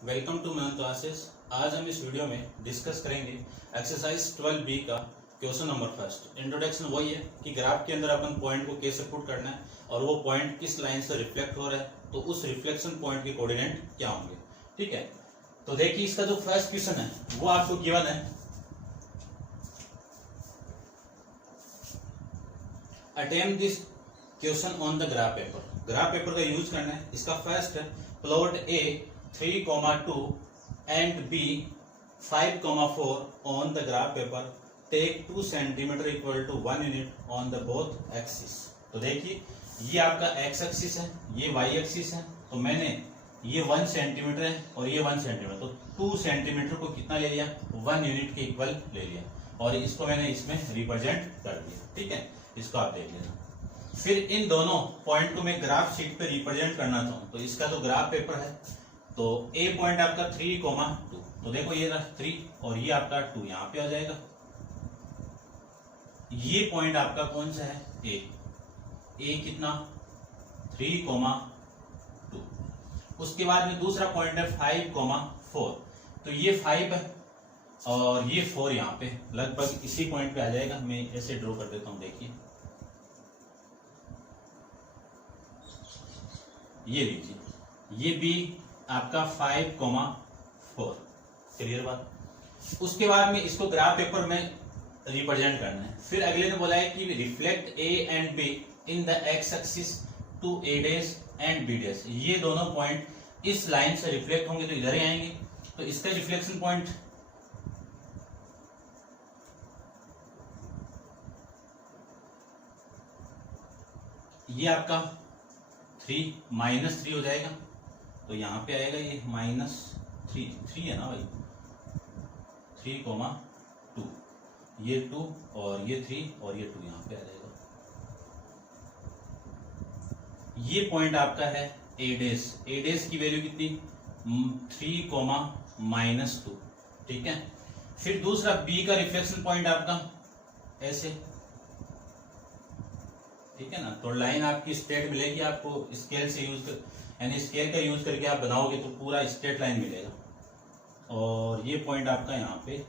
Welcome to man classes. आज हम इस वीडियो में डिस्कस करेंगे एक्सरसाइज 12B का क्वेश्चन नंबर फर्स्ट। इंट्रोडक्शन वही है कि ग्राफ के अंदर अपन पॉइंट को कैसे पुट करना है और वो पॉइंट किस लाइन से रिफ्लेक्ट हो रहा है, तो उस रिफ्लेक्शन पॉइंट के कोऑर्डिनेट क्या होंगे। ठीक है, तो देखिए इसका जो फर्स्ट क्वेश्चन है वो आपको गिवन है। Attempt this question on the graph paper. Graph paper का यूज करना है। इसका फर्स्ट है plot A 3,2 and B 5,4 on the graph paper. Take 2 centimeter equal to 1 unit on the both axis. तो देखिए ये आपका x एक्सिस है, ये y एक्सिस है। तो मैंने ये 1 सेंटीमीटर है और ये 1 सेंटीमीटर, तो 2 सेंटीमीटर को कितना ले लिया, 1 यूनिट के इक्वल ले लिया और इसको मैंने इसमें रिप्रेजेंट कर दिया। ठीक है, इसको आप देख लेना। फिर इन दोनों पॉइंट को मैं ग्राफ शीट पे रिप्रेजेंट करना चाहूँ, तो इसका जो ग्राफ पेपर है, तो ए पॉइंट आपका 3,2, तो देखो ये 3 और ये आपका 2 यहां पे आ जाएगा। ये पॉइंट आपका कौन सा है, ए कितना 3,2। उसके बाद में दूसरा पॉइंट है 5,4, तो ये 5 है और ये 4 यहां पे लगभग इसी पॉइंट पे आ जाएगा। मैं ऐसे ड्रॉ कर देता हूं, देखिए ये लीजिए, ये भी आपका 5,4। क्लियर बात। उसके बाद में इसको ग्राफ पेपर में रिप्रेजेंट करना है। फिर अगले ने बोला है कि reflect A and B in the X axis to A dash and B dash. ये दोनों पॉइंट इस लाइन से रिफ्लेक्ट होंगे तो इधर ही आएंगे। तो इसका रिफ्लेक्शन पॉइंट ये आपका 3 हो जाएगा, तो यहां पे आएगा ये -3 है ना भाई, 3,2, ये 2 और ये 3 और ये 2 यहां पे आ जाएगा। ये पॉइंट आपका है ए डैश की वैल्यू कितनी 3,-2। ठीक है, फिर दूसरा बी का रिफ्लेक्शन पॉइंट आपका ऐसे, ठीक है ना। तो लाइन आपकी स्ट्रेट मिलेगी आपको, स्केल से यूज कर यानी स्केल का यूज करके आप बनाओगे तो पूरा स्ट्रेट लाइन मिलेगा। और ये पॉइंट आपका यहाँ पे,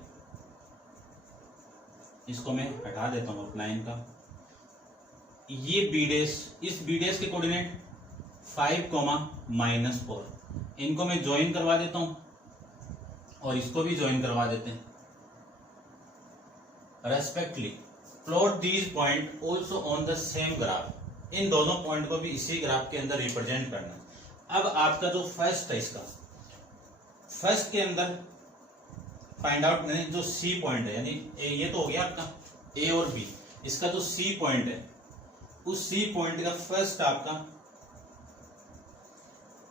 इसको मैं हटा देता हूँ लाइन का। ये बी डैश, इस बी डैश के कोऑर्डिनेट 5,-4, इनको मैं ज्वाइन करवा देता हूं और इसको भी ज्वाइन करवा देते हैं respectively. Plot these point also on the same graph. इन दोनों पॉइंट को भी इसी ग्राफ के अंदर रिप्रेजेंट करना है। अब आपका जो फर्स्ट है, इसका फर्स्ट के अंदर फाइंड आउट मैंने जो सी पॉइंट है, यानी ये तो हो गया आपका ए और बी। इसका जो सी पॉइंट है, उस सी पॉइंट का फर्स्ट आपका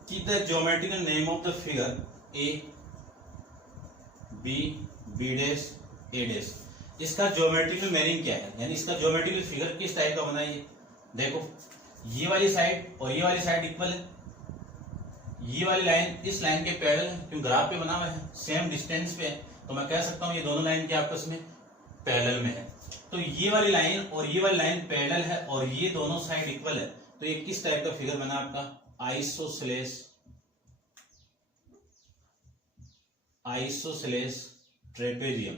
कि the geometrical name of the figure A B dash A dash. इसका ज्योमेट्रिकल मीनिंग क्या है, यानी इसका ज्योमेट्रिकल फिगर किस टाइप का बना है। देखो ये वाली साइड और ये वाली साइड इक्वल है, ये वाली लाइन इस लाइन के पैरेलल है, क्योंकि ग्राफ पे बना हुआ है, सेम डिस्टेंस पे है, तो मैं कह सकता हूं ये दोनों लाइन के आपस में पैरेलल में है। तो ये वाली लाइन और ये वाली लाइन पैरेलल है और ये दोनों साइड इक्वल है, तो ये किस टाइप का फिगर बना आपका, isosceles trapezium.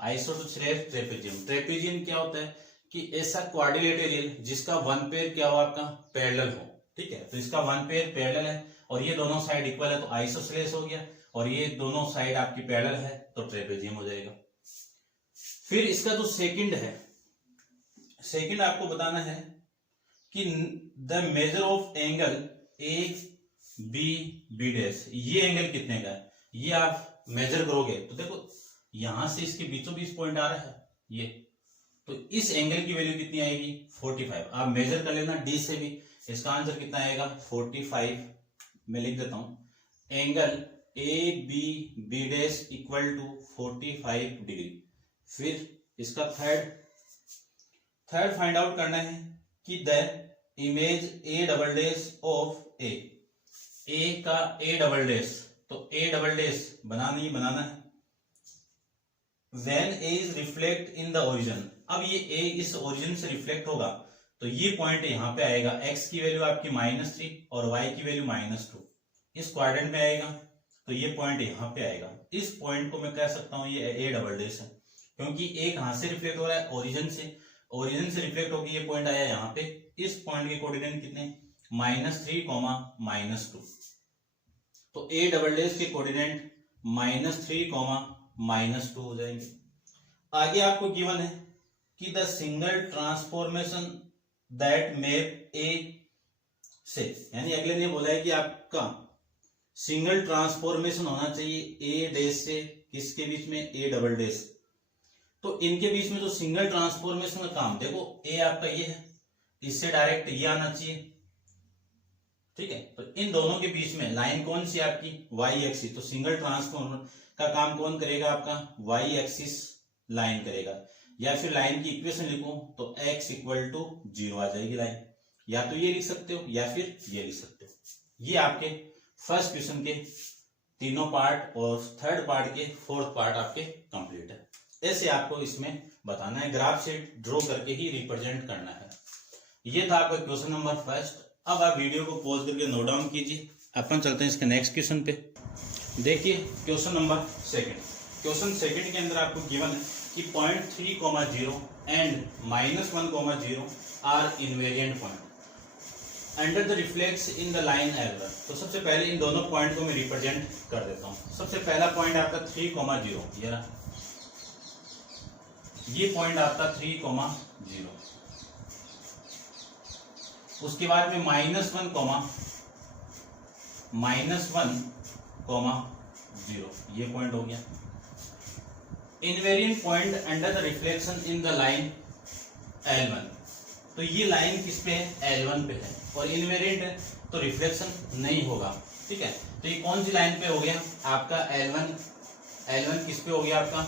Isosceles trapezium. Trapezium क्या होता है कि ऐसा क्वाड्रिलेटरल जिसका वन पेयर क्या हो आपका पैरेलल हो। ठीक है, तो इसका वन पेयर पैरेलल है और ये दोनों साइड इक्वल है, तो आइसोसेलेस हो गया, और ये दोनों साइड आपकी पैरेलल है तो ट्रेपेजियम हो जाएगा। फिर इसका जो सेकंड है, सेकंड आपको बताना है कि the measure of angle A B dash, ये एंगल कितने का है, ये आप मेजर करोगे तो देखो यहां से इसके बीचों बीच पॉइंट आ रहा है ये, तो इस एंगल की वैल्यू कितनी आएगी 45। आप मेजर कर लेना डी से भी, इसका आंसर कितना आएगा 45। मैं लिख देता हूं angle A B dash equal to 45 degree. फिर इसका थर्ड फाइंड आउट करना है कि the image A double dash of A का ए डबल डैश, तो ए डबल डैश बनाना है when A is reflect in the origin। अब ये A इस ओरिजिन से रिफ्लेक्ट होगा तो ये पॉइंट यहाँ पे आएगा, x की वैल्यू आपकी -3 और y की वैल्यू -2 इस क्वाड्रेंट में आएगा, तो ये पॉइंट यहाँ पे आएगा। इस पॉइंट को मैं कह सकता हूँ ये ए डबल डैश है, क्योंकि ए कहाँ से रिफ्लेक्ट हो रहा है, ओरिजिन से रिफ्लेक्ट होकर ये पॉइंट आया यहाँ पे। इस पॉइंट के कोऑर्डिनेट कितने, -3, -2, तो ए डबल डैश के कोऑर्डिनेट -3, -2 हो जाएंगे। आगे आपको गिवन है कि the single transformation that map A से, यानी अगले ने बोला है कि आपका सिंगल ट्रांसफॉर्मेशन होना चाहिए ए डैश से किसके बीच में, ए डबल डैश। तो इनके बीच में जो सिंगल ट्रांसफॉर्मेशन का काम, देखो ए आपका ये है, इससे डायरेक्ट ये आना चाहिए, ठीक है। तो इन दोनों के बीच में लाइन कौन सी आपकी, वाई एक्सिस। तो सिंगल ट्रांसफॉर्मर का काम कौन करेगा, आपका वाई एक्सिस लाइन करेगा। या फिर लाइन की इक्वेशन लिखो तो x = 0 आ जाएगी लाइन, या तो ये लिख सकते हो या फिर ये लिख सकते हो। ये आपके फर्स्ट क्वेश्चन के तीनों पार्ट और थर्ड पार्ट के फोर्थ पार्ट आपके कंप्लीट है। ऐसे आपको इसमें बताना है, ग्राफ शीट ड्रॉ करके ही रिप्रेजेंट करना है। ये था आपका क्वेश्चन नंबर फर्स्ट। अब आप वीडियो को पॉज करके नोट डाउन कीजिए, अपन चलते हैं इसके नेक्स्ट क्वेश्चन पे। देखिए question number second. Question second के अंदर आपको गिवन है कि point 3,0 and -1,0 are invariant point under the reflex in the line L1। तो सबसे पहले इन दोनों पॉइंट को मैं रिप्रेजेंट कर देता हूं। सबसे पहला पॉइंट आपका 3,0, ये पॉइंट आपका 3,0। उसके बाद में -1, -1,0 ये पॉइंट हो गया। Invariant point under the reflection in the line L1। तो ये लाइन किस पे है, L1 पे है, और इनवेरिएंट है तो रिफ्लेक्शन नहीं होगा, ठीक है। तो ये कौन सी लाइन पे हो गया आपका, L1 किस पे हो गया आपका,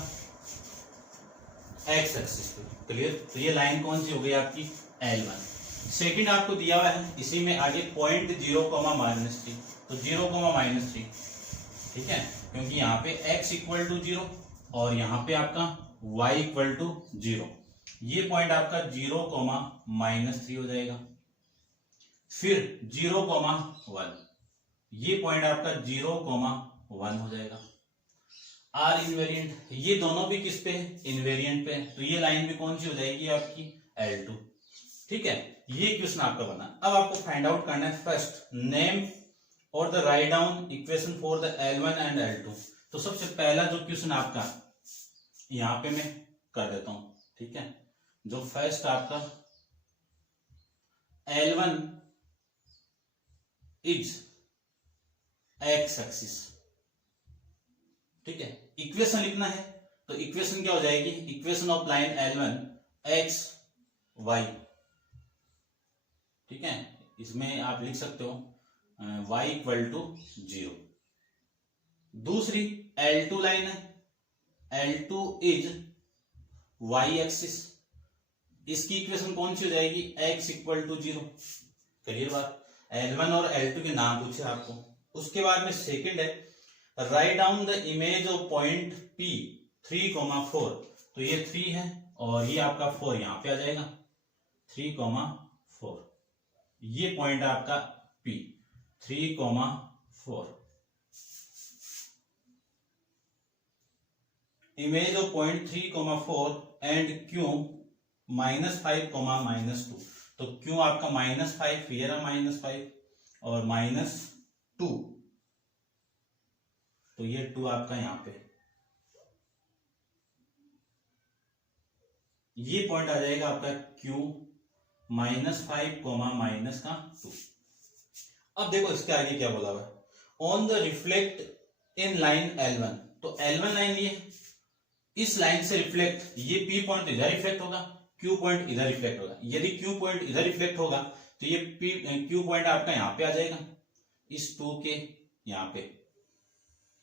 x एक्सिस पे, क्लियर। तो ये लाइन कौन सी हो गई आपकी, L1। सेकंड आपको दिया हुआ है, इसी में आगे पॉइंट 0, -3, तो 0, -3, ठीक है, क्योंकि यहाँ पे x = 0 और यहाँ पे आपका y = 0। ये पॉइंट आपका 0, -3 हो जाएगा। फिर 0, 1, ये पॉइंट आपका 0, 1 हो जाएगा। आर इनवेरिएंट, ये दोनों भी किस पे है, इनवेरिएंट पे, तो ये लाइन भी कौन सी हो जाएगी आपकी, L2, ठीक है। ये क्वेश्चन आपका बना। अब आपको फाइंड आउट करना है फर्स्ट नेम और the write down equation for the L1 and L2। तो सबसे पहला जो क्वेश्चन आपका यहां पे मैं कर देता हूं, ठीक है। जो फर्स्ट आपका L1 इज x एक्सिस, ठीक है। इक्वेशन लिखना है तो इक्वेशन क्या हो जाएगी, equation of line L1 x y, ठीक है। इसमें आप लिख सकते हो y = 0। दूसरी L2 लाइन है, L2 इज y एक्सिस, इसकी इक्वेशन कौन सी हो जाएगी, x = 0, क्लियर बात। L1 और L2 के नाम पूछे आपको। उसके बाद में सेकंड है write down the image of point P 3, 4। तो ये 3 है और ये आपका 4 यहां पे आ जाएगा, 3, 4, ये पॉइंट आपका P 3, 4। Image of point 3, 4 and Q -5, -2। तो Q आपका -5, ये रहा -5 और -2, तो ये 2 आपका यहां पे, ये पॉइंट आ जाएगा आपका Q -5, -2। अब देखो इसके आगे क्या बोला हुआ है, on the reflect in line L1। तो L1 लाइन ये, इस लाइन से रिफ्लेक्ट, ये P पॉइंट इधर रिफ्लेक्ट होगा, Q पॉइंट इधर रिफ्लेक्ट होगा। यदि Q पॉइंट इधर रिफ्लेक्ट होगा तो ये Q पॉइंट आपका यहां पे आ जाएगा, इस 2 के यहां पे।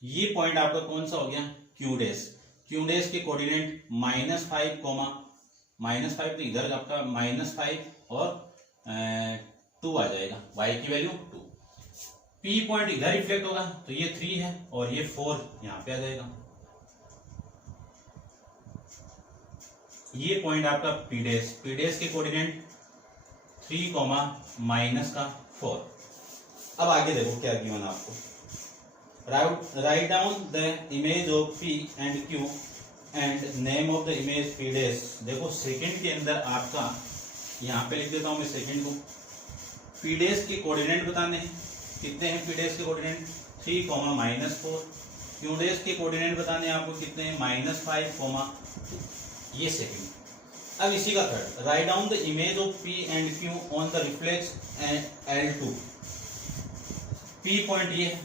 ये पॉइंट आपका कौन सा हो गया, Q डैश। Q डैश के कोऑर्डिनेट -5, -5, तो इधर आपका -5 और 2 आ जाएगा, y की वैल्यू 2। P पॉइंट इधर रिफ्लेक्ट होगा तो ये 3 है और ये 4 यहां पे आ जाएगा। ये पॉइंट आपका P डैश के कोऑर्डिनेट 3 कॉमा माइनस का 4। अब आगे देखो क्या गिवन आपको, right down the image of P and Q and name of the image P dash. देखो सेकंड के अंदर आपका यहाँ पे लिख देता हूं मैं सेकंड को, पी डैश के कोऑर्डिनेट बताने हैं, कितने हैं पी डैश के coordinate 3 comma minus 4, Q dash के कोऑर्डिनेट बताने हैं आपको कितने हैं -5 कॉमा 2, ये सेकंड। अब इसी का third, right down the image of P and Q on the reflex L2। P point ये है,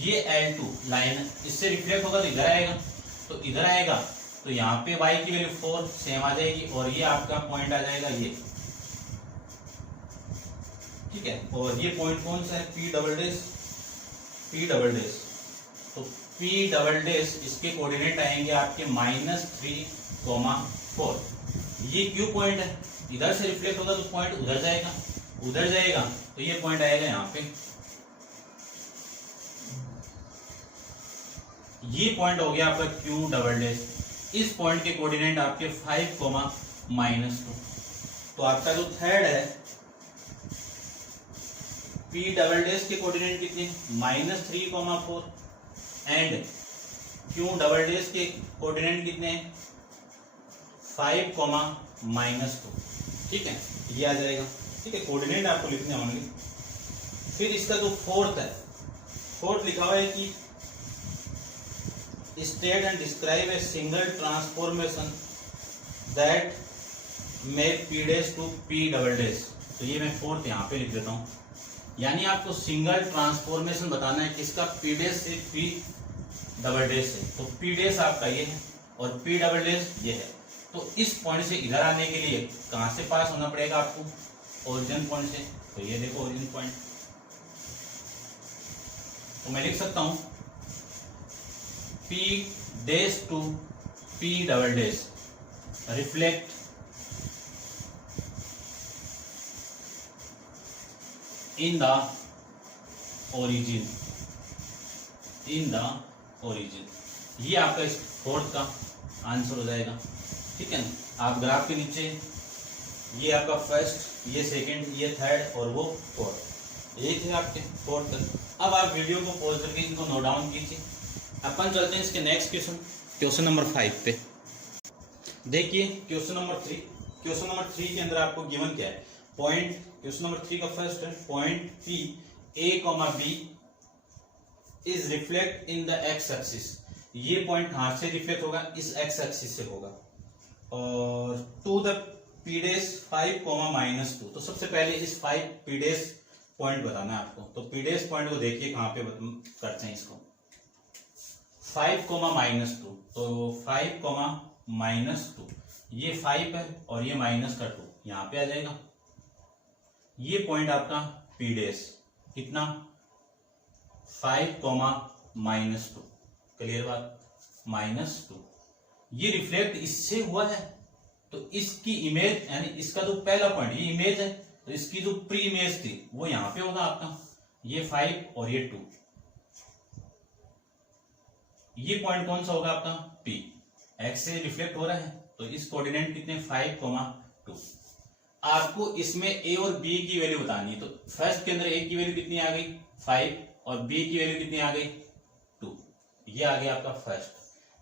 ये L2 लाइन इससे रिफ्लेक्ट होगा तो इधर आएगा, तो इधर आएगा तो यहाँ पे y की वैल्यू 4 सेम आ जाएगी और ये आपका पॉइंट आ जाएगा ये, ठीक है। और ये पॉइंट कौन सा है, P double dash, P double dash. तो P डबल डैश इसके कोऑर्डिनेट आएंगे आपके -3,4। ये Q पॉइंट है, इधर से रिफ्लेक्ट होगा तो पॉइंट उधर जाएगा, उधर जाएगा तो ये पॉइंट आएगा यहाँ पे, ये पॉइंट हो गया आपका Q डबल डैश। इस पॉइंट के कोऑर्डिनेट आपके 5 कॉमा -2। तो आपका जो थर्ड है P डबल डैश के कोऑर्डिनेट कितने -3,4 एंड Q डबल डैश के कोऑर्डिनेट कितने हैं 5 कॉमा -2, ठीक है, ये आ जाएगा, ठीक है। कोऑर्डिनेट आपको लिखने होंगे। फिर इसका जो फोर्थ है, फोर्थ लिखा हुआ है कि state and describe a single transformation that make p dash to p double dash। तो ये मैं फोर्थ यहाँ पे लिख देता हूँ, यानी आपको सिंगल ट्रांसफॉर्मेशन बताना है किसका, p dash से p डबल डैश से। तो p dash आपका ये है और p डबल डैश ये है। तो इस पॉइंट से इधर आने के लिए कहाँ से पास होना पड़ेगा आपको, ओरिजिन पॉइंट से। तो ये देखो ओरिजिन पॉइंट, तो मैं लिख सकता हूँ P dash to P double dash reflect in the origin, in the origin। ये आपका इस फोर्थ का आंसर हो जाएगा, ठीक है ना। आप ग्राफ के नीचे ये आपका फर्स्ट, ये सेकंड, ये थर्ड और वो फोर्थ, ये थे आपके फोर्थ। अब आप वीडियो को पॉज करके इनको नोट डाउन कीजिए। अपन चलते हैं इसके नेक्स्ट क्वेश्चन, क्वेश्चन नंबर 5 पे। देखिए क्वेश्चन नंबर 3, क्वेश्चन नंबर 3 के अंदर आपको गिवन क्या है, पॉइंट, क्वेश्चन नंबर 3 का फर्स्ट है point P A, B is reflect in the X axis. ये पॉइंट कहां से रिफ्लेक्ट होगा, इस एक्स एक्सिस से होगा। और टू द P dash 5 -2। तो सबसे पहले इस 5 P dash पॉइंट बताना है आपको। तो P dash पॉइंट को देखिए कहां पे करते हैं इसको, 5 -2। तो 5 -2, ये 5 है और ये -2 यहाँ पे आ जाएगा। ये पॉइंट आपका P dash कितना 5 -2, क्लियर बात, -2। ये रिफ्लेक्ट इससे हुआ है तो इसकी इमेज, यानी इसका जो पहला पॉइंट ये इमेज है, तो इसकी जो प्री इमेज थी वो यहाँ पे होगा आपका, ये 5 और ये 2। ये पॉइंट कौन सा होगा आपका P, एक्स से रिफ्लेक्ट हो रहा है तो इस कोऑर्डिनेट कितने 5, 2। आपको इसमें A और B की वैल्यू बतानी है। तो फर्स्ट के अंदर A की वैल्यू कितनी आ गई 5 और B की वैल्यू कितनी आ गई 2, ये आ गया आपका फर्स्ट।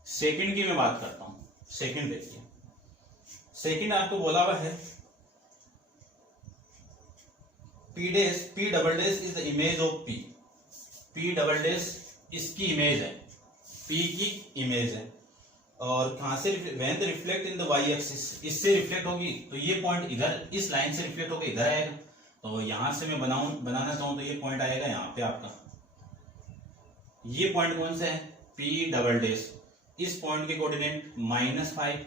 सेकंड की मैं बात करता हूं, सेकंड देखिए, सेकंड आपको बोला हुआ है P double dash is the image of P। P double dash इसकी इमेज है, P की इमेज है। और कहां से, when the reflect in the y axis, इससे रिफ्लेक्ट होगी तो ये पॉइंट इधर, इस लाइन से रिफ्लेक्ट होकर इधर आएगा। तो यहां से मैं बनाना चाहूं तो ये पॉइंट आएगा यहाँ पे आपका, ये पॉइंट कौन सा है P डबल डैश। इस पॉइंट के कोऑर्डिनेट -5,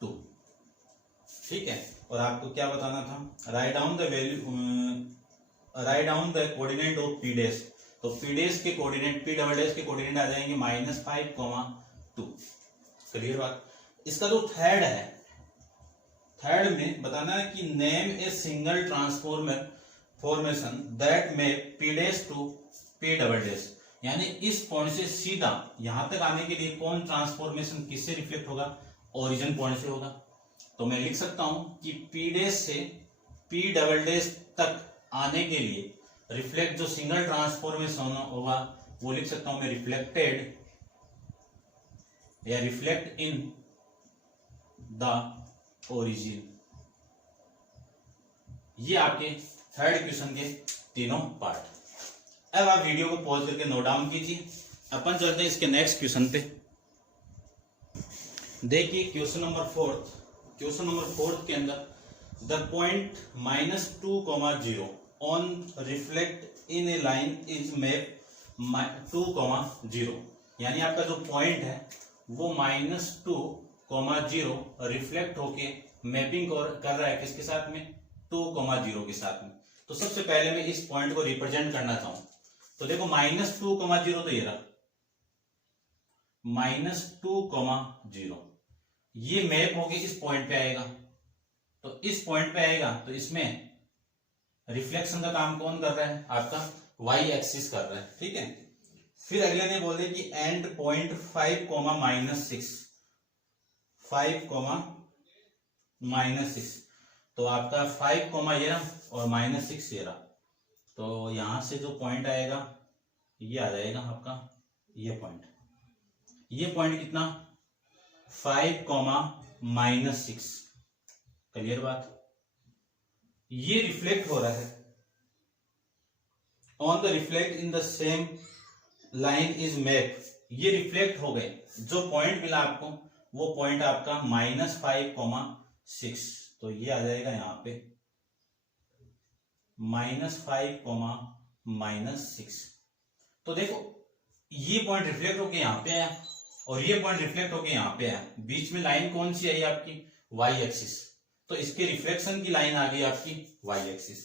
2, ठीक है। और आपको क्या बताना था, right down the value, right down the coordinate of P dash. तो P डैश के कोऑर्डिनेट, P डबल डैश के कोऑर्डिनेट आ जाएंगे -5, 2, क्लियर बात। इसका जो थर्ड है, थर्ड में बताना है कि name a single transformation that में P dash to P double dash, यानी इस पॉइंट से सीधा यहां तक आने के लिए कौन ट्रांसफॉर्मेशन किससे रिफ्लेक्ट होगा, ओरिजिन पॉइंट से होगा। तो मैं लिख सकता हूं कि पी डैश से पी डबल डैश तक आने के लिए रिफ्लेक्ट जो सिंगल ट्रांसफॉर्मेशन होगा वो लिख सकता हूं मैं रिफ्लेक्टेड या रिफ्लेक्ट इन द ओरिजिन। ये आपके थर्ड इक्वेशन के तीनों पार्ट। अब आप वीडियो को पॉज करके नोट डाउन कीजिए। अपन चलते हैं इसके नेक्स्ट क्वेश्चन पे। देखिए question number fourth. Question number fourth के अंदर the point -2,0 on reflect in A line is map 2,0, यानी आपका जो पॉइंट है वो -2,0 रिफ्लेक्ट होके मैपिंग कर रहा है किसके साथ में, 2,0 के साथ में। तो सबसे पहले मैं इस पॉइंट को रिप्रेजेंट करना चाहूं तो देखो -2,0 तो ये रहा, -2,0 ये मैप होके इस पॉइंट पे आएगा। तो इस पॉइंट पे आएगा तो इसमें रिफ्लेक्शन का काम कौन कर रहा है, आपका वाई एक्सिस कर रहा है, ठीक है। फिर अगले ने बोले कि एंड पॉइंट 5,-6, 5,-6, तो आपका 5, ये रहा और -6 ये रहा। तो यहां से जो पॉइंट आएगा ये आ जाएगा आपका ये पॉइंट। ये पॉइंट कितना 5,-6, क्लियर बात। ये रिफ्लेक्ट हो रहा है on the reflect in the same line is map. ये रिफ्लेक्ट हो गए, जो पॉइंट मिला आपको वो पॉइंट आपका -5,6, तो ये आ जाएगा यहां पे -5,-6। तो देखो ये पॉइंट रिफ्लेक्ट होके यहां पे आया और ये पॉइंट रिफ्लेक्ट होके यहां पे आया। बीच में लाइन कौन सी आई आपकी, वाई एक्सिस। तो इसके रिफ्लेक्शन की लाइन आ गई आपकी वाई एक्सिस,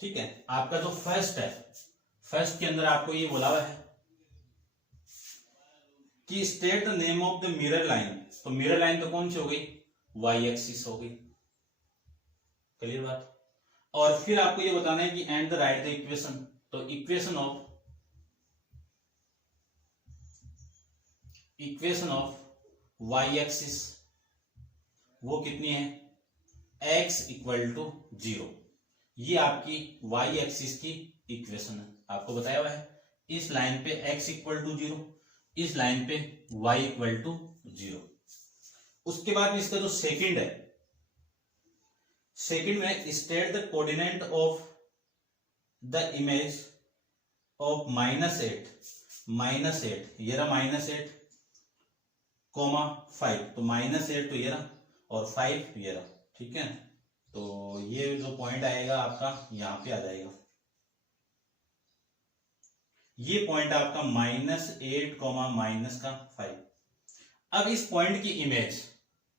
ठीक है। आपका जो फर्स्ट है, फर्स्ट के अंदर आपको ये बोला हुआ है कि state the name of the mirror line. तो मिरर लाइन तो कौन सी हो गई, वाई एक्सिस हो गई, क्लियर बात। और फिर आपको ये बताना है कि and the right the equation. तो इक्वेशन ऑफ वाई एक्सिस वो कितनी है, x = 0। ये आपकी y एक्सिस की इक्वेशन है, आपको बताया हुआ है। इस लाइन पे x = 0, इस लाइन पे y = 0। उसके बाद इसका जो सेकंड है, सेकंड में state the coordinate of the image of -8, ये रहा -8, -5, तो -8 तो ये रहा और 5 ये रहा, ठीक है। तो ये जो पॉइंट आएगा आपका यहां पे आ जाएगा। ये पॉइंट आपका -8, -5। अब इस पॉइंट की इमेज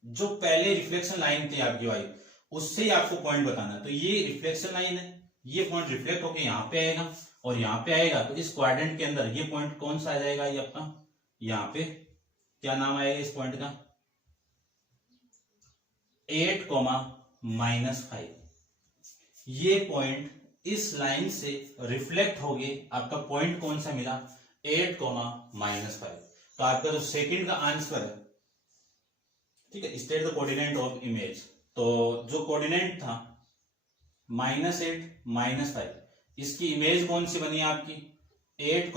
जो पहले रिफ्लेक्शन लाइन थी आपकी वाई, उससे ही आपको पॉइंट बताना। तो ये रिफ्लेक्शन लाइन है, ये पॉइंट रिफ्लेक्ट होकर यहां पे आएगा और यहां पे आएगा तो इस क्वाड्रेंट के अंदर ये पॉइंट कौन सा आ जाएगा, ये आपका यहां पे क्या नाम आएगा इस पॉइंट का, 8, -5। ये पॉइंट इस लाइन से रिफ्लेक्ट हो गए, आपका पॉइंट कौन सा मिला, 8, -5। तो आपका जो सेकंड का आंसर है, ठीक है, state the coordinate of image. तो जो कोऑर्डिनेट था -8, -5, इसकी इमेज कौन सी बनी आपकी 8,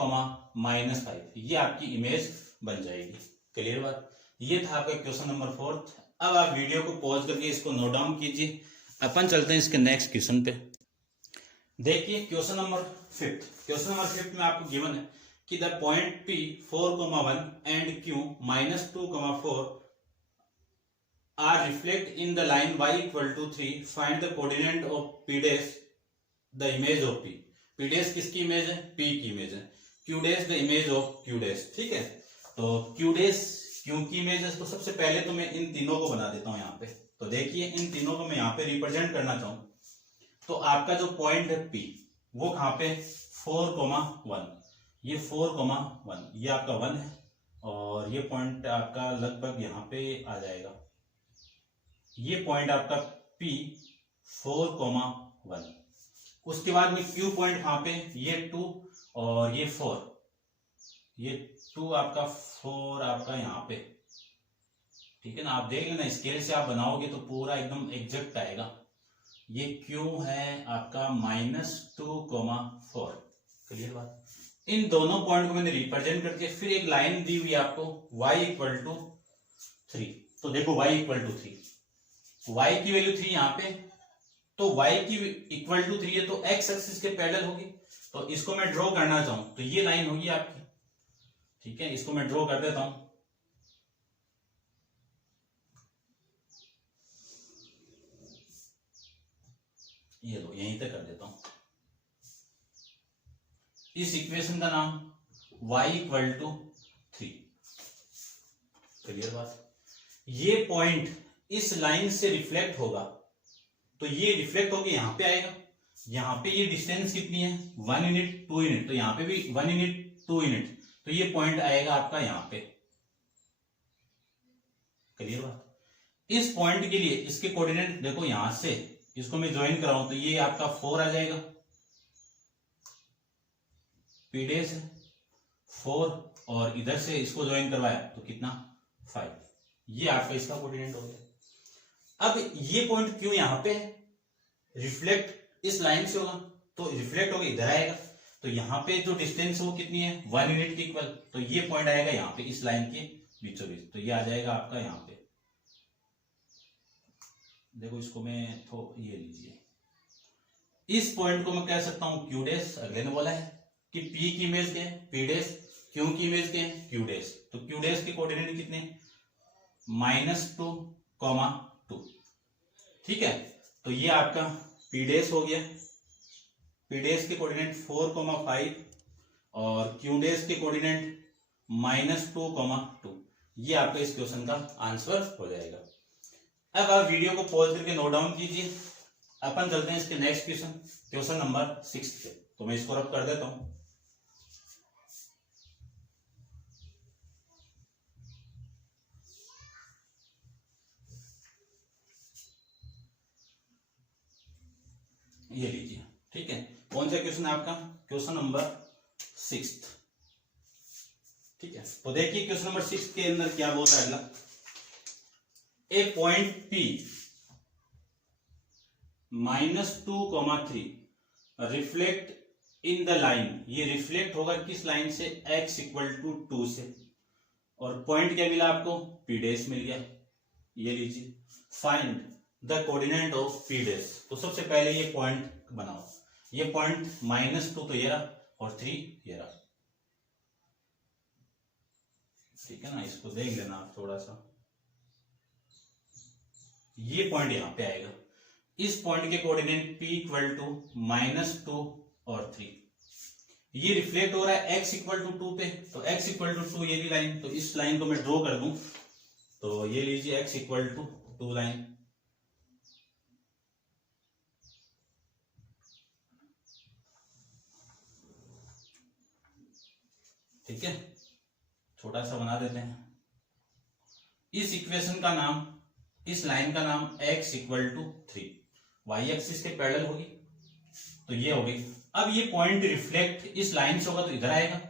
-5, ये आपकी इमेज बन जाएगी, क्लियर बात। ये था आपका क्वेश्चन नंबर 4। अब आप वीडियो को पॉज करके इसको नोट डाउन कीजिए। अपन चलते हैं इसके नेक्स्ट क्वेश्चन पे। देखिए क्वेश्चन नंबर 5। क्वेश्चन नंबर 5 में आपको गिवन है कि the point P 4,1 and Q -2,4 are reflect in the line y = 3। Find the coordinate of P dash the image of P। P dash किसकी इमेज है, P की image है। Q dash the image of Q dash, ठीक है। तो Q dash क्यों की image है, तो सबसे पहले तो मैं इन तीनों को बना देता हूं यहाँ पे। तो देखिए इन तीनों को मैं यहाँ पे रिप्रेजेंट करना चाहूं तो आपका जो पॉइंट है P वो कहां पे 4,1, ये 4,1, ये आपका 1 है और ये पॉइंट आपका लगभग यहाँ पे आ जाएगा। ये पॉइंट आपका P 4,1। उसके बाद में Q पॉइंट कहां पे, ये 2 और ये 4, ये 2 आपका 4 आपका यहाँ पे, ठीक है ना, आप देख लेना स्केल से आप बनाओगे तो पूरा एकदम एग्जैक्ट आएगा। ये क्यू है आपका -2,4। क्लियर बात। इन दोनों पॉइंट को मैंने रिप्रेजेंट करके फिर एक लाइन दी हुई आपको y = 3। तो देखो y = 3, y की वैल्यू 3 यहाँ पे, तो y की इक्वल टू 3 है तो x एक्सिस के पैरेलल होगी। तो इसको मैं ड्रॉ करना चाहूं तो ये लाइन होगी आपकी। ठीक है, इसको मैं ड्रॉ कर देता हूं। ये लो, यहीं तक कर देता हूं। इस इक्वेशन का नाम y = 3। क्लियर बात। ये पॉइंट इस लाइन से रिफ्लेक्ट होगा तो ये रिफ्लेक्ट होके यहां पे आएगा। यहां पे ये डिस्टेंस कितनी है 1 यूनिट 2 यूनिट, तो यहां पे भी 1 यूनिट 2 यूनिट, तो ये पॉइंट आएगा आपका यहां पे। क्लियर बात। इस पॉइंट के लिए इसके कोऑर्डिनेट देखो, यहां से इसको मैं ज्वाइन कराऊं तो ये आपका 4 आ जाएगा, P डैश 4, और इधर से इसको ज्वाइन करवाया तो कितना 5। ये आपका इसका कोऑर्डिनेट हो गया। अब ये पॉइंट क्यों यहां पे रिफ्लेक्ट इस लाइन से होगा तो रिफ्लेक्ट होगा इधर आएगा, तो यहां पे जो डिस्टेंस वो कितनी है 1 यूनिट के इक्वल, तो ये पॉइंट आएगा यहां पे इस लाइन के बीचों बीच, तो ये आ जाएगा आपका यहां पे। देखो इसको मैं ये लीजिए, इस पॉइंट को मैं कह सकता हूं Q डैश। अगले ने बोला है कि P की इमेज क्या है P डैश, Q की इमेज क्या है Q डैश, तो Q डैश के कोऑर्डिनेट कितने -2,2। ठीक है, तो ये आपका P डैश हो गया। P डैश के कोऑर्डिनेट 4,5 और Q डैश के कोऑर्डिनेट -2,2। ये आपका इस क्वेश्चन का आंसर हो जाएगा। अब आप वीडियो को पॉज करके नोट डाउन कीजिए। अपन चलते हैं इसके नेक्स्ट क्वेश्चन, क्वेश्चन नंबर 6 पे। तो मैं इसको रब कर देता हूं। ये लीजिए। ठीक है, कौन सा क्वेश्चन है आपका, क्वेश्चन नंबर 6। ठीक है, तो देखिए क्वेश्चन नंबर 6 के अंदर क्या बोल रहा है अगला। A point P -2,3 reflect in the line, ये रिफ्लेक्ट होगा किस लाइन से x = 2 से, और पॉइंट क्या मिला आपको P डैश मिल गया। ये लीजिए, find the coordinate of P dash. तो सबसे पहले ये पॉइंट बनाओ, ये पॉइंट -2 तो ये रहा और 3 ये रहा। ठीक है ना, इसको देख लेना आप थोड़ा सा। ये पॉइंट यहां पे आएगा, इस पॉइंट के कोऑर्डिनेट P = -2 और 3। ये रिफ्लेक्ट हो रहा है x = 2 पे, तो x = 2 ये भी लाइन, तो इस लाइन को मैं ड्रॉ कर दूं तो ये लीजिए x = 2 लाइन। ठीक है, छोटा सा बना देते हैं। इस इक्वेशन का नाम, इस लाइन का नाम x = 3, y एक्सिस के पैरेलल होगी, तो ये होगी। अब ये पॉइंट रिफ्लेक्ट इस लाइन से होगा तो इधर आएगा।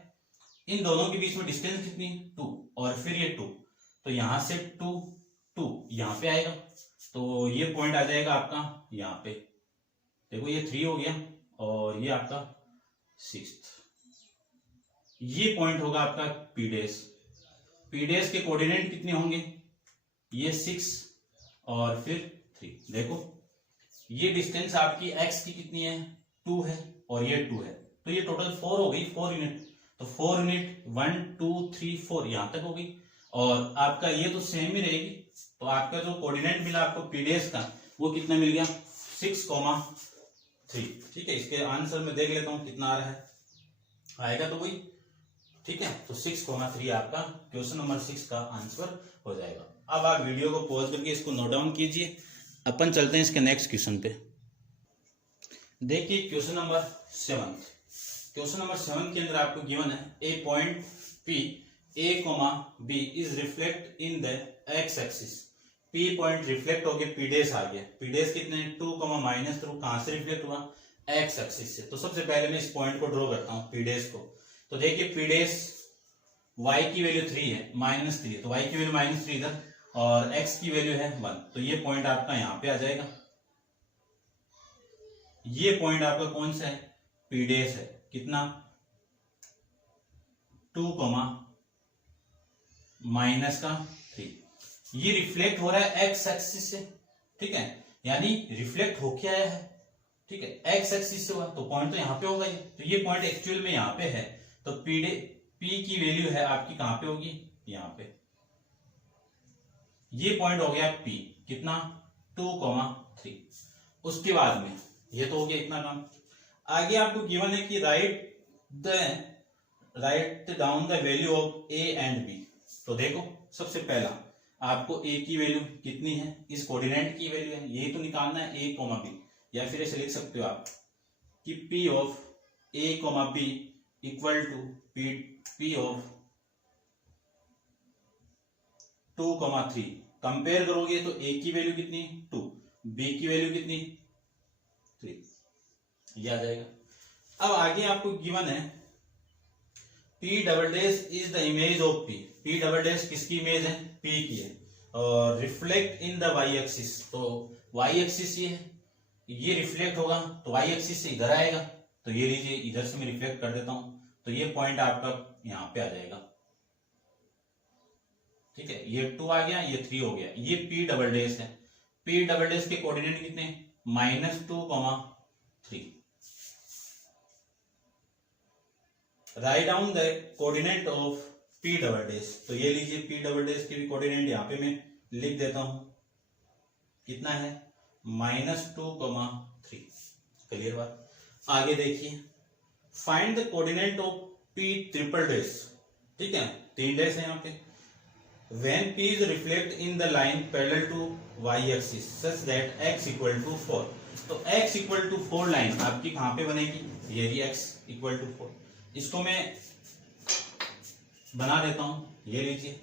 इन दोनों के बीच में डिस्टेंस कितनी 2, और फिर ये 2, तो यहां से 2 2 यहां पे आएगा, तो ये पॉइंट आ जाएगा आपका यहां पे। देखो ये 3 हो गया और ये आपका 6th। ये पॉइंट होगा आपका P डैश। P डैश के कोऑर्डिनेट कितने होंगे, ये 6 और फिर 3। देखो ये डिस्टेंस आपकी x की कितनी है 2 है और ये 2 है, तो ये टोटल 4 हो गई, 4 यूनिट। तो 4 यूनिट 1 2 3 4 यहां तक होगी, और आपका ये तो सेम ही रहेगी। तो आपका जो कोऑर्डिनेट मिला आपको P डैश का वो कितना मिल गया 6,3। ठीक है, इसके आंसर में देख लेता हूं कितना आ रहा है, आएगा तो वही। ठीक है, तो 6,3 आपका क्वेश्चन नंबर 6 का आंसर हो जाएगा। अब आप वीडियो को पॉज करके इसको नोट डाउन कीजिए। अपन चलते हैं इसके नेक्स्ट क्वेश्चन पे। देखिए क्वेश्चन नंबर 7। क्वेश्चन नंबर 7 के अंदर आपको गिवन है A point P A, B is reflect in the x axis. P point reflect हो गया, P डैश आ गया। P डैश कितने 2, -2 कहां से रिफ्लेक्ट हुआ x एक्सिस से। तो सबसे पहले मैं इस पॉइंट को ड्रॉ करता हूं P डैश को। तो देखिए P डैश y की वैल्यू 3 है, -3, तो y की वैल्यू -3 इधर और x की वैल्यू है 1, तो ये पॉइंट आपका यहां पे आ जाएगा। ये पॉइंट आपका कौन सा है, P डैश है, कितना 2, -3। ये रिफ्लेक्ट हो रहा है x एक्सिस से, ठीक है, यानी रिफ्लेक्ट होके आया है, ठीक है, x एक्सिस से हुआ तो पॉइंट तो यहाँ पे होगा ये, तो ये पॉइंट एक्चुअल में यहाँ पे है, तो P की वैल्यू है आपकी कहां पे होगी, यहाँ पे। ये पॉइंट हो गया P, कितना 2, 3। उसके बाद में ये तो हो गया इतना काम। आगे आपको गिवन है कि right down the value of A and B। तो देखो सबसे पहला आपको A की वैल्यू कितनी है, इस कोऑर्डिनेट की वैल्यू है, यही तो निकालना है A, B, या फिर ऐसे लिख सकते हो आप कि P of A, B equal to P of 2, 3। Compare करोगे तो A की वैल्यू कितनी 2, B की वैल्यू कितनी 3, ये आ जाएगा। अब आगे आपको गिवन है P double dash is the image of P। P double dash किसकी इमेज है, P की है, और reflect in the y axis, तो y एक्सिस ये है, ये रिफ्लेक्ट होगा तो y एक्सिस से इधर आएगा, तो ये लीजिए इधर से मैं रिफ्लेक्ट कर देता हूं, तो ये पॉइंट आपका यहां पे आ जाएगा, ठीक है, ये 2 आ गया, ये 3 हो गया, ये P डबल डैश है। P डबल डैश के कोऑर्डिनेट कितने, -2, 3। Right down the coordinate of P double dash, तो ये लीजिए P डबल डैश के भी कोऑर्डिनेट यहाँ पे मैं लिख देता हूं, कितना है -2, 3। क्लियर बात। आगे देखिए, find the coordinate of P triple dash, ठीक है, 3 डैश है यहाँ पे। When P is reflect in the line parallel to y axis such that x equal to 4, तो x equal to 4 लाइन आपकी कहां पे बनेगी, ये भी x equal to 4। इसको मैं बना देता हूं, ये लीजिए,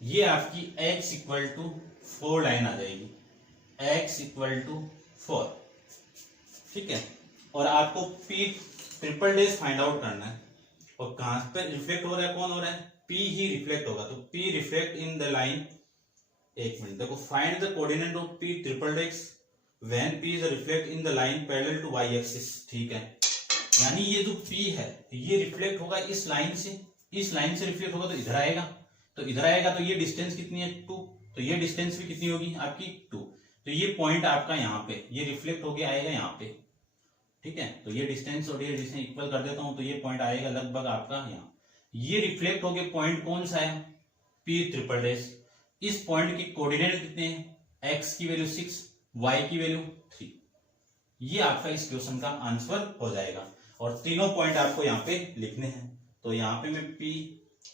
ये आपकी x इक्वल टू 4 लाइन आ जाएगी, x इक्वल टू 4, ठीक है, और आपको P triple dash find out करना है, और कहां पे रिफ्लेक्ट हो रहा है, कौन हो रहा है, P ही रिफ्लेक्ट होगा, तो P reflect in the line, एक मिनट देखो, find the coordinate of P triple dash when P is reflect in the line parallel to y axis, ठीक है, यानी ये जो P है ये रिफ्लेक्ट होगा इस लाइन से, इस लाइन से रिफ्लेक्ट होगा तो इधर आएगा, तो इधर आएगा, तो ये डिस्टेंस कितनी है 2, तो ये डिस्टेंस भी कितनी होगी आपकी 2, तो ये पॉइंट आपका यहाँ पे ये रिफ्लेक्ट होके आएगा यहाँ पे, ठीक है, तो ये डिस्टेंस और ये डिस्टेंस इक्वल कर देता हूं, तो ये पॉइंट आएगा लगभग आपका यहाँ, ये रिफ्लेक्ट होके पॉइंट कौन सा है, P ट्रिपल डैश। इस पॉइंट के कोऑर्डिनेट कितने हैं, x की वैल्यू 6, y की वैल्यू 3, ये आपका इस क्वेश्चन का आंसर हो जाएगा, और तीनों पॉइंट आपको यहाँ पे लिखने हैं, तो यहाँ पे मैं P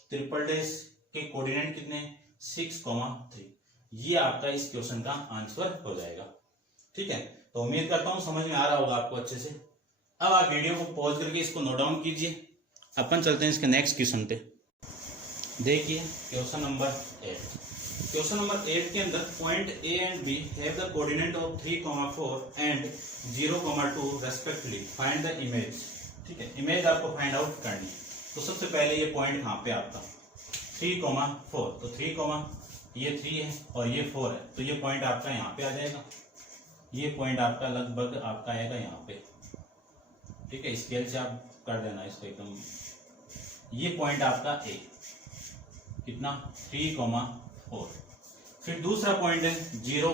ट्रिपल डैश के कोऑर्डिनेट कितने 6, 3, ये आपका इस क्वेश्चन का आंसर हो जाएगा, ठीक है। तो उम्मीद करता हूं समझ में आ रहा होगा आपको अच्छे से। अब आप वीडियो को पॉज करके इसको नोट डाउन कीजिए, अपन चलते हैं इसके नेक्स्ट क्वेश्चन पे। देखिए क्वेश्चन नंबर 8। क्वेश्चन नंबर 8 के अंदर point A and B have the coordinate of 3, 4 and 0, 2 respectively, find the image, ठीक है, इमेज आपको फाइंड आउट करनी है। तो सबसे पहले ये पॉइंट कहां पे आपका 3, 4, तो 3, ये 3 है और ये 4 है, तो ये पॉइंट आपका यहाँ पे आ जाएगा, ये पॉइंट आपका लगभग आपका आएगा यहाँ पे, ठीक है, स्केल से आप कर देना इसको एकदम। ये पॉइंट आपका A, कितना 3, 4। फिर दूसरा पॉइंट है 0,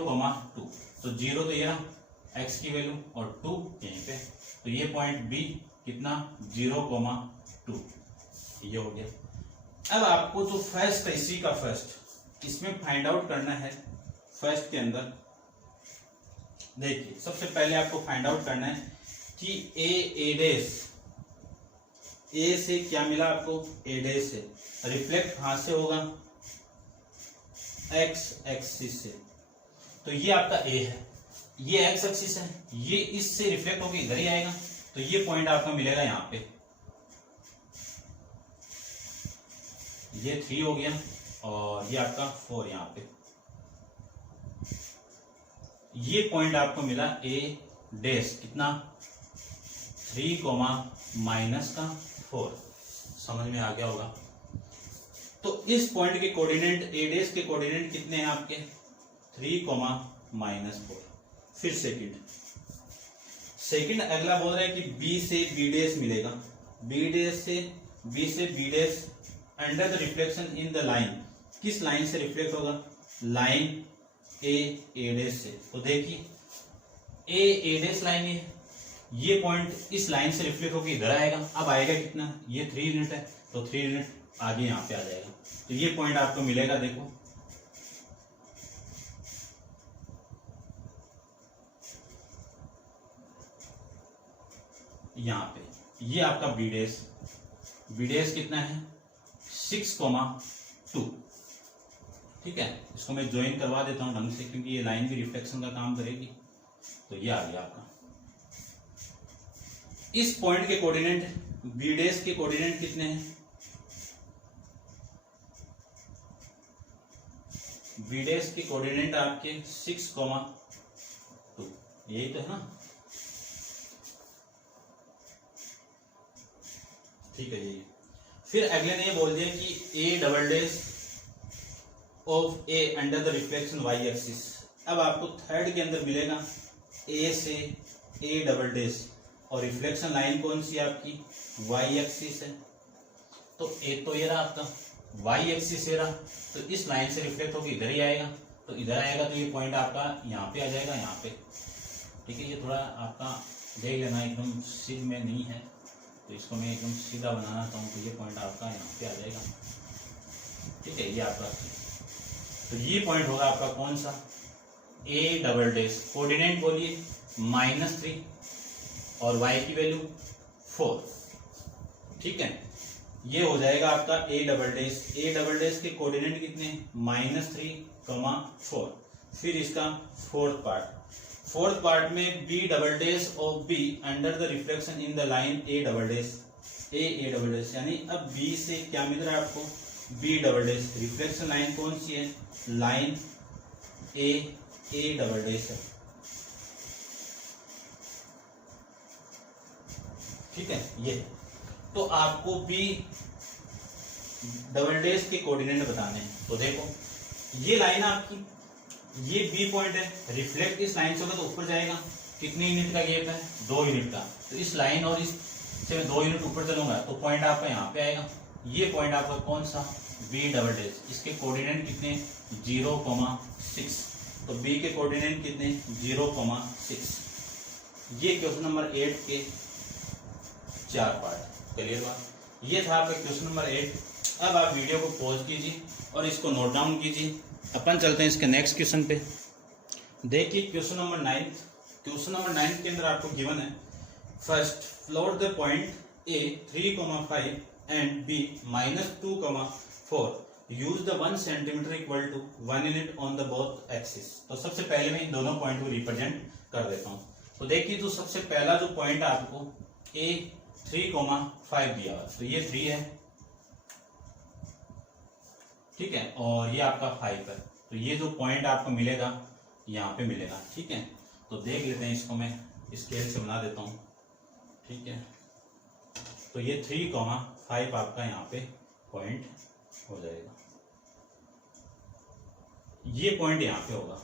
2, तो 0 तो ये रहा x की वैल्यू और 2 यहीं पे, तो ये पॉइंट B कितना 0, 2, ये हो गया। अब आपको जो फर्स्ट है इसी का फर्स्ट, इसमें फाइंड आउट करना है। फर्स्ट के अंदर देखिए सबसे पहले आपको फाइंड आउट करना है कि ए डैश, ए से क्या मिला आपको, ए डैश से रिफ्लेक्ट कहां से होगा, एक्स एक्सिस से, तो ये आपका ए है, ये एक्स एक्सिस है, ये इससे रिफ्लेक्ट होकर इधर ही आएगा, तो ये पॉइंट आपका मिलेगा यहाँ पे, ये 3 हो गया और ये आपका 4 यहाँ पे, ये पॉइंट आपको मिला ए डैश कितना 3, -4। समझ में आ गया होगा। तो इस पॉइंट के कोऑर्डिनेट ए डैश के कोऑर्डिनेट कितने हैं आपके 3, -4। फिर सेकंड अगला बोल रहा है कि बी से बी डैश मिलेगा, बी से B dash under the reflection in the line, किस लाइन से रिफ्लेक्ट होगा, लाइन ए डैश से। तो देखिए ए डैश लाइन है, ये पॉइंट इस लाइन से रिफ्लेक्ट होकर इधर आएगा। अब आएगा कितना, ये 3 यूनिट है, तो 3 यूनिट आगे यहाँ पे आ जाएगा। तो ये पॉइंट आपको मिलेगा, देखो यहाँ पे, ये आपका बी डैश कितना है 6,2। ठीक है, इसको मैं ज्वाइन करवा देता हूं ढंग से, क्योंकि ये लाइन भी रिफ्लेक्शन का काम करेगी। तो ये आ गया आपका। इस पॉइंट के कोऑर्डिनेट बी डैश के कोऑर्डिनेट कितने हैं, बी डैश के कोऑर्डिनेट आपके 6,2, यही तो है ना। ठीक है, यही। फिर अगले ने ये बोल दिया कि A double dash of A under the reflection Y axis. अब आपको थर्ड के अंदर मिलेगा ए से ए डबल डैश, और रिफ्लेक्शन लाइन कौन सी है आपकी, वाई एक्सिस है। तो ए तो ये रहा आपका, वाई एक्सिस ये रहा, तो इस लाइन से रिफ्लेक्ट होकर इधर ही आएगा, तो इधर आएगा, तो ये पॉइंट आपका यहाँ पे आ जाएगा, यहाँ पे। ठीक है, ये थोड़ा आपका देख लेना, एकदम सीध में नहीं है, तो इसको मैं एकदम सीधा बनाना चाहूँ, तो ये पॉइंट आपका यहाँ पे आ जाएगा। ठीक है, ये आपका, तो ये पॉइंट होगा आपका कौन सा, ए डबल डैश। कोऑर्डिनेट बोलिए -3 और y की वैल्यू 4। ठीक है, ये हो जाएगा आपका A double dash. A double dash के कोऑर्डिनेट कितने, -3, 4। फिर इसका फोर्थ पार्ट में B double dash of B under the reflection in the line A double dash, A double dash, यानी अब बी से क्या मिल रहा है आपको, B double dash. Reflection line कौन सी है, लाइन ए डबल डैश है। ठीक है, ये तो आपको बी डबल डैश के कोऑर्डिनेट बताने हैं। तो देखो ये लाइन आपकी, ये बी पॉइंट है, रिफ्लेक्ट इस लाइन से होगा तो ऊपर जाएगा, कितनी यूनिट का गैप है, 2 यूनिट का। तो इस लाइन और इस से मैं 2 यूनिट ऊपर चलूंगा, तो पॉइंट आपका यहाँ पे आएगा। ये पॉइंट आपका कौन सा, बी डबल डैश। इसके कोऑर्डिनेट कितने, 0,6। तो बी के कोऑर्डिनेट कितने, 0,6। ये क्वेश्चन नंबर 8 के 4 पार्ट। क्लियर बात, ये था आपका क्वेश्चन नंबर 8। अब आप वीडियो को पॉज कीजिए और इसको नोट डाउन कीजिए। अपन चलते हैं इसके नेक्स्ट क्वेश्चन पे। देखिए क्वेश्चन नंबर 9। क्वेश्चन नंबर 9 के अंदर आपको गिवन है, first plot the point A 3,5 and B -2,4, use the 1 centimetre equal to 1 unit on the both axis. तो सबसे पहले मैं इन दोनों पॉइंट को रिप्रेजेंट कर देता हूँ। तो देखिए, तो सबसे पहला जो पॉइंट आपको ए 3,5 दिया हुआ, तो ये 3 है, ठीक है, और ये आपका 5 है। तो ये जो पॉइंट आपको मिलेगा यहाँ पे मिलेगा। ठीक है, तो देख लेते हैं, इसको मैं स्केल से बना देता हूँ। ठीक है, तो ये 3,5 आपका यहाँ पे पॉइंट हो जाएगा। ये पॉइंट यहाँ पे होगा,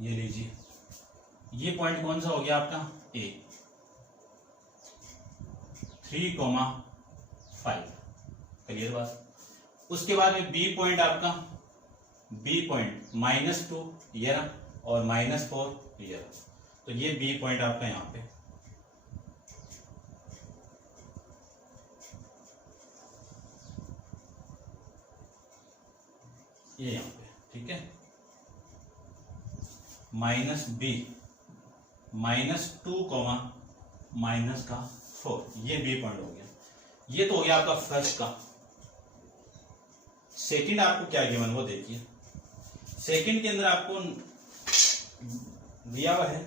ये लीजिए, ये पॉइंट कौन सा हो गया आपका, ए 3,5। क्लियर बात। उसके बाद में बी पॉइंट आपका, बी पॉइंट -2 ये रहा, और -4 ये रहा। तो ये बी पॉइंट आपका यहाँ पे, ये यहाँ पे, ठीक है, -b -2,-4, ये बी पॉइंट हो गया। ये तो हो गया आपका फर्स्ट का। सेकंड आपको क्या गिवन वो देखिए। सेकंड के अंदर आपको दिया हुआ है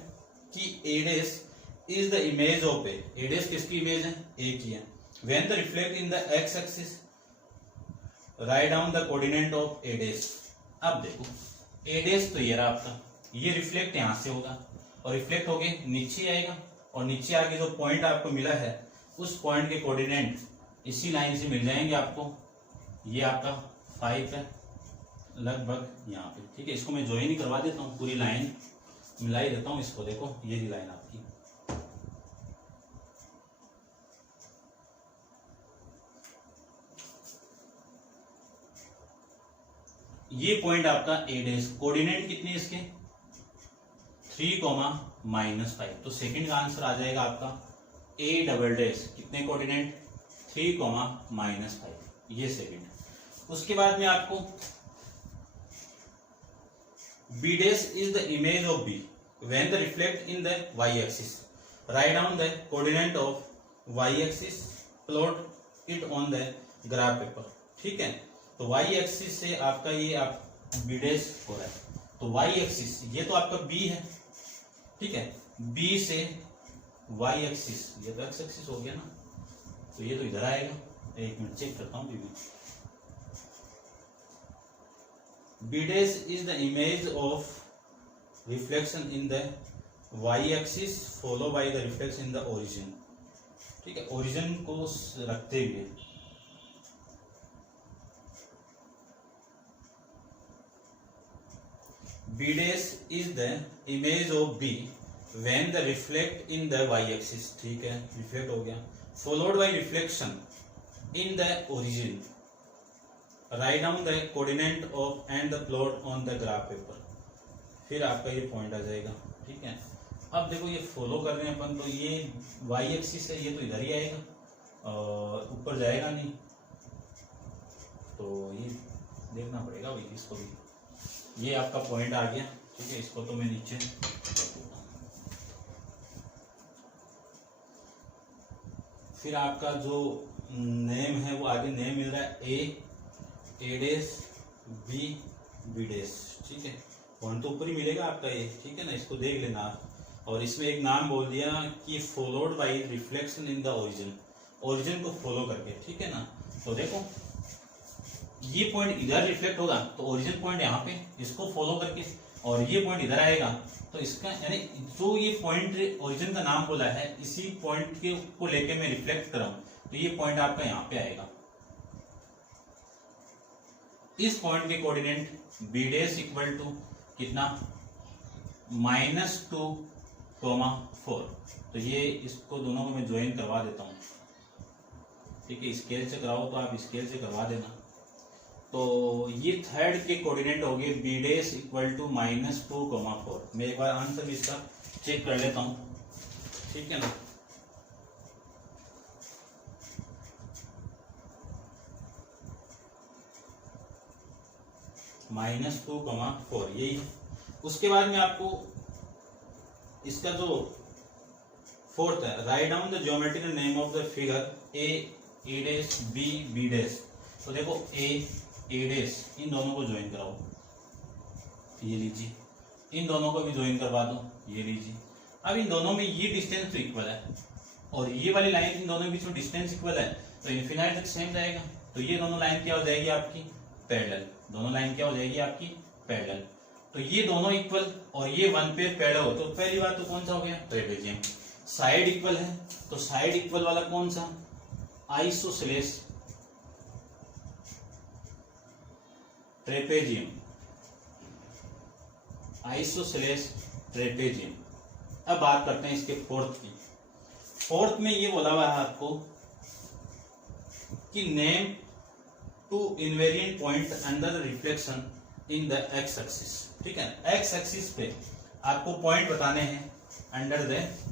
कि A dash is the image of A dash किसकी इमेज है, ए की है। When the reflect in the X axis write down the coordinate of A dash. अब देखो ए डैश तो ये रहा आपका, ये रिफ्लेक्ट यहां से होगा और रिफ्लेक्ट होके नीचे आएगा और नीचे आके जो पॉइंट आपको मिला है उस पॉइंट के कोऑर्डिनेट इसी लाइन से मिल जाएंगे आपको। ये आपका 5 है लगभग यहाँ पे, ठीक है। इसको मैं ज्वाइन ही करवा देता हूँ, पूरी लाइन मिला ही देता हूँ इसको। देखो ये भी लाइन आपकी, ये पॉइंट आपका ए डैश, कोऑर्डिनेट कितने इसके 3,-5। तो सेकंड का आंसर आ जाएगा आपका ए डबल डैश, कितने कोऑर्डिनेट 3,-5, ये सेकंड। उसके बाद में आपको B dash is the image of B when the reflect in the Y axis, write down the coordinate of Y axis, plot it on the graph paper, ठीक है। तो Y axis से आपका ये आप बी डैश हो रहा है, तो वाई एक्सिस ये तो आपका बी है, ठीक है। बी से वाई एक्सिस, ये तो एक्स एक्सिस हो गया ना, तो ये तो इधर आएगा। एक मिनट चेक करता हूँ B B. B dash is the image of reflection in the Y axis follow by the reflection in the origin, ठीक है। ओरिजिन को रखते हुए B dash is the image of B when the reflect in the Y axis, ठीक है, reflect हो गया, followed by reflection in the origin, write down the coordinate of and the plot on the graph paper, फिर आपका ये point आ जाएगा, ठीक है। अब देखो ये फॉलो कर रहे हैं अपन, तो ये वाई एक्सिस है, ये तो इधर ही आएगा और ऊपर जाएगा नहीं, तो ये देखना पड़ेगा भाई इसको भी। ये आपका पॉइंट आ गया, ठीक है। इसको तो मैं नीचे, फिर आपका जो नेम है वो आगे नेम मिल रहा है ए डैश बी बी डैश, ठीक है। पॉइंट तो ऊपर ही मिलेगा आपका ये, ठीक है ना। इसको देख लेना आप, और इसमें एक नाम बोल दिया कि followed by reflection in the origin, origin को फॉलो करके, ठीक है ना। तो देखो ये पॉइंट इधर रिफ्लेक्ट होगा तो ओरिजिन पॉइंट यहाँ पे, इसको फॉलो करके, और ये पॉइंट इधर आएगा तो इसका यानी जो ये पॉइंट ओरिजिन का नाम बोला है, इसी पॉइंट के को लेके मैं रिफ्लेक्ट कर रहा हूं, तो ये पॉइंट आपका यहाँ पे आएगा। इस पॉइंट के coordinate B dash equal to कितना -2,4। तो ये इसको दोनों को मैं ज्वाइन करवा देता हूँ, ठीक है। स्केल से कराओ तो आप स्केल से करवा देना। तो ये थर्ड के कोऑर्डिनेट हो गए बी डैश इक्वल टू -2,4। मैं एक बार आंसर भी इसका चेक कर लेता हूँ, ठीक है ना। -2,4 यही है। उसके बाद में आपको इसका जो फोर्थ है, write down the geometrical name of the figure A dash B dash. तो देखो ए डैश, इन दोनों को ज्वाइन कराओ, ये लीजिए। इन दोनों को भी ज्वाइन करवा दो, ये लीजिए। अब इन दोनों में ये डिस्टेंस तो इक्वल है और ये वाली लाइन इन दोनों के बीच में डिस्टेंस इक्वल है, तो इन्फिनाइट तक सेम जाएगा। तो ये दोनों लाइन क्या हो जाएगी आपकी पैरेलल, दोनों लाइन क्या हो जाएगी आपकी पैरेलल। तो ये दोनों इक्वल और ये वन पेयर पैरेलल हो, तो पहली बात तो कौन सा हो गया ट्रेपेजियम। साइड इक्वल है तो साइड इक्वल वाला कौन सा, आइसोसेलेस ट्रेपेजियम, आइसोसेलेस ट्रेपेजियम। अब बात करते हैं इसके फोर्थ की। फोर्थ में ये बोला हुआ है आपको कि name two invariant point under the reflection in the X axis, ठीक है। एक्स एक्सिस पे आपको पॉइंट बताने हैं अंडर द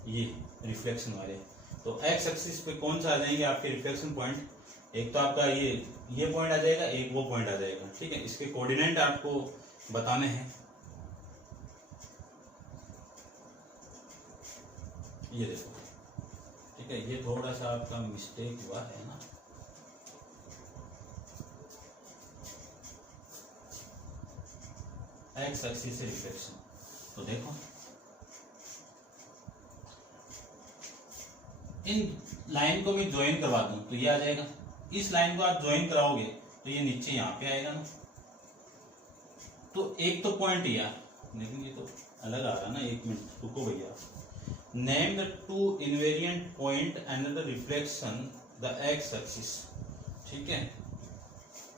ये रिफ्लेक्शन वाले। तो एक्स एक्सिस पे कौन सा आ जाएंगे आपके रिफ्लेक्शन पॉइंट, एक तो आपका ये पॉइंट आ जाएगा, एक वो पॉइंट आ जाएगा, ठीक है। इसके कोऑर्डिनेट आपको बताने हैं, ये देखो, ठीक है। ये थोड़ा सा आपका मिस्टेक हुआ है ना, एक्स एक्सिस से रिफ्लेक्शन। तो देखो इन लाइन को मैं ज्वाइन करवा दूं तो ये आ जाएगा। इस लाइन को आप ज्वाइन कराओगे तो ये नीचे यहाँ पे आएगा ना। तो एक तो पॉइंट या, लेकिन ये तो अलग आ रहा ना, एक मिनट रुको भैया। Name the two invariant point and the reflection the X axis. ठीक है,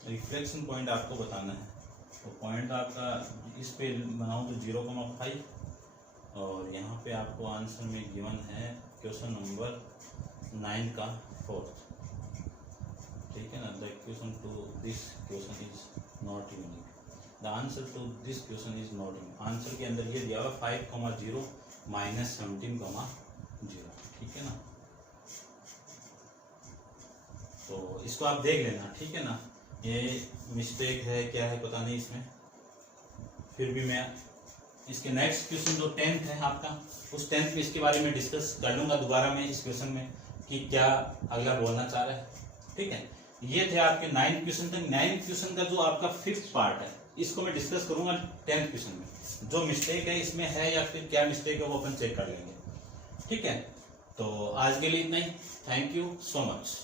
रिफ्लेक्शन पॉइंट आपको बताना है। तो पॉइंट आपका इस पे बनाऊं तो 0,5, और यहाँ पे आपको आंसर में गिवन है क्वेश्चन नंबर 9 का 4th। ठीक है ना। The question to this question is not unique, the answer to this question is not unique. Answer के अंदर ये दिया हुआ 5,0 माइनस 17,0। ठीक है ना। तो इसको आप देख लेना। ठीक है ना। ये मिस्टेक है क्या है पता नहीं इसमें, फिर भी मैं इसके नेक्स्ट क्वेश्चन जो 10th है आपका, उस 10th में इसके बारे में डिस्कस कर लूंगा दोबारा में इस क्वेश्चन में कि क्या अगला बोलना चाह रहा है। ठीक है, ये थे आपके 9th क्वेश्चन तक। 9th क्वेश्चन का जो आपका 5th पार्ट है इसको मैं डिस्कस करूंगा 10th क्वेश्चन में। जो मिस्टेक है इसमें है या फिर क्या मिस्टेक है वो अपन चेक कर लेंगे। ठीक है, तो आज के लिए इतना ही। Thank you so much.